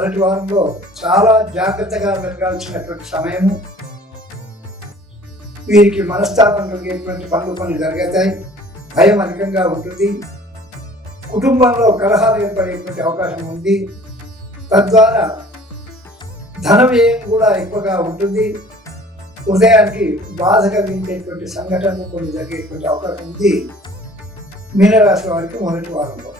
మొదటి వారంలో చాలా జాగ్రత్తగా మెలగాల్సినటువంటి సమయము. వీరికి మనస్తాపం కలిగేటువంటి పనులు కొన్ని జరుగుతాయి. భయం అధికంగా ఉంటుంది. కుటుంబంలో కలహాలు ఏర్పడేటువంటి అవకాశం ఉంది. తద్వారా ధన వ్యయం కూడా ఎక్కువగా ఉంటుంది. హృదయానికి బాధ కలిగించేటువంటి సంఘటనలు కొన్ని జరిగేటువంటి అవకాశం ఉంది మీనరాశి వారికి మొదటి వారంలో.